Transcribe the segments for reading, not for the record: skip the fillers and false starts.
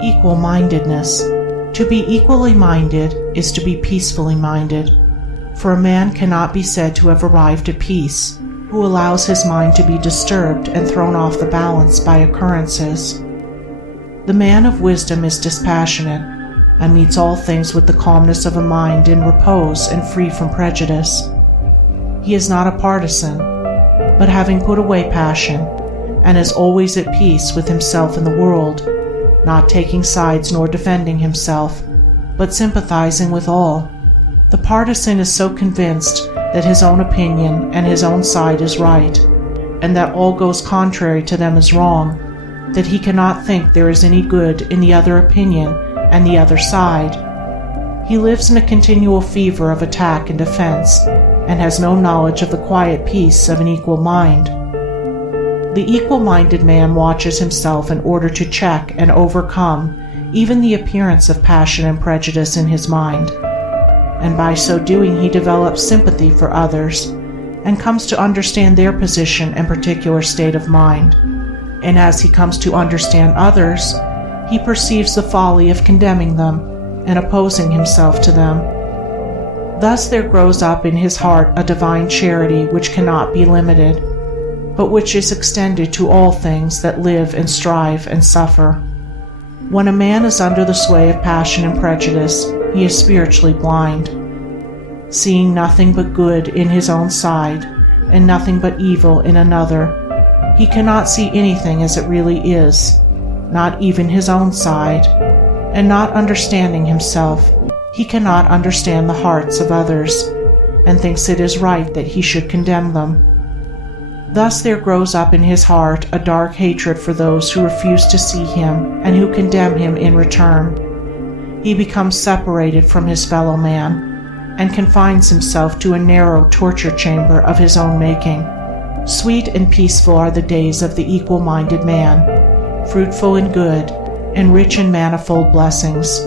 Equal-mindedness. To be equally minded is to be peacefully minded, for a man cannot be said to have arrived at peace who allows his mind to be disturbed and thrown off the balance by occurrences. The man of wisdom is dispassionate, and meets all things with the calmness of a mind in repose and free from prejudice. He is not a partisan, but having put away passion, and is always at peace with himself and the world, not taking sides nor defending himself, but sympathizing with all. The partisan is so convinced that his own opinion and his own side is right, and that all goes contrary to them is wrong, that he cannot think there is any good in the other opinion and the other side. He lives in a continual fever of attack and defense, and has no knowledge of the quiet peace of an equal mind. The equal-minded man watches himself in order to check and overcome even the appearance of passion and prejudice in his mind, and by so doing he develops sympathy for others, and comes to understand their position and particular state of mind. And as he comes to understand others, he perceives the folly of condemning them and opposing himself to them. Thus there grows up in his heart a divine charity which cannot be limited, but which is extended to all things that live and strive and suffer. When a man is under the sway of passion and prejudice, he is spiritually blind. Seeing nothing but good in his own side, and nothing but evil in another, he cannot see anything as it really is, not even his own side, and not understanding himself, he cannot understand the hearts of others, and thinks it is right that he should condemn them. Thus there grows up in his heart a dark hatred for those who refuse to see him and who condemn him in return. He becomes separated from his fellow man, and confines himself to a narrow torture chamber of his own making. Sweet and peaceful are the days of the equal-minded man, fruitful in good, and rich in manifold blessings.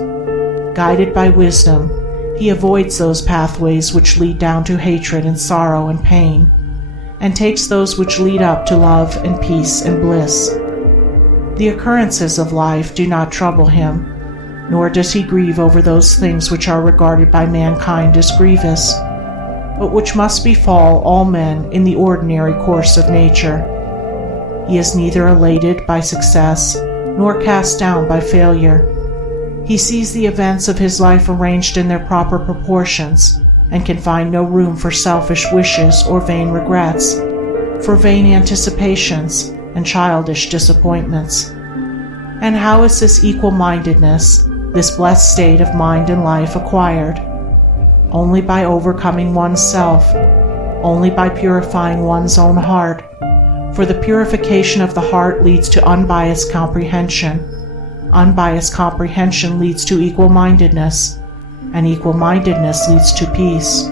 Guided by wisdom, he avoids those pathways which lead down to hatred and sorrow and pain, and takes those which lead up to love and peace and bliss. The occurrences of life do not trouble him, nor does he grieve over those things which are regarded by mankind as grievous, but which must befall all men in the ordinary course of nature. He is neither elated by success nor cast down by failure. He sees the events of his life arranged in their proper proportions, and can find no room for selfish wishes or vain regrets, for vain anticipations and childish disappointments. And how is this equal-mindedness, this blessed state of mind and life, acquired? Only by overcoming oneself, only by purifying one's own heart, for the purification of the heart leads to unbiased comprehension. Unbiased comprehension leads to equal-mindedness, and equal-mindedness leads to peace.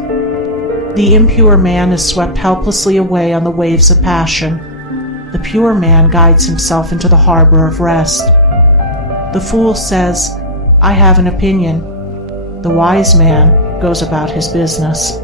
The impure man is swept helplessly away on the waves of passion. The pure man guides himself into the harbor of rest. The fool says, "I have an opinion." The wise man goes about his business.